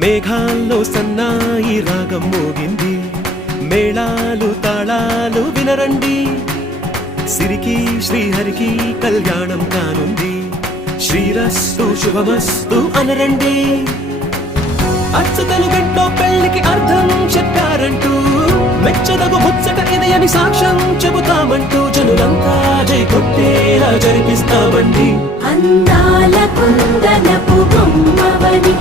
మేఘాల్లో సన్నాయి రాగం మోగింది, మేళాలు తాళాలు వినరండి, సిరికి శ్రీహరికి కళ్యాణం కానుంది, శ్రీరస్తు శుభమస్తు అనరండి. అచ్చతలు గంటో పెళ్లికి అర్థం చెప్పారంటూ, మెచ్చదగు ముచ్చట ఇది అని సాక్ష్యం చెబుతామంటూ, జనులంతా జై కొట్టేలా జరిపిస్తామండి. అందాల కుందనపు బొమ్మవని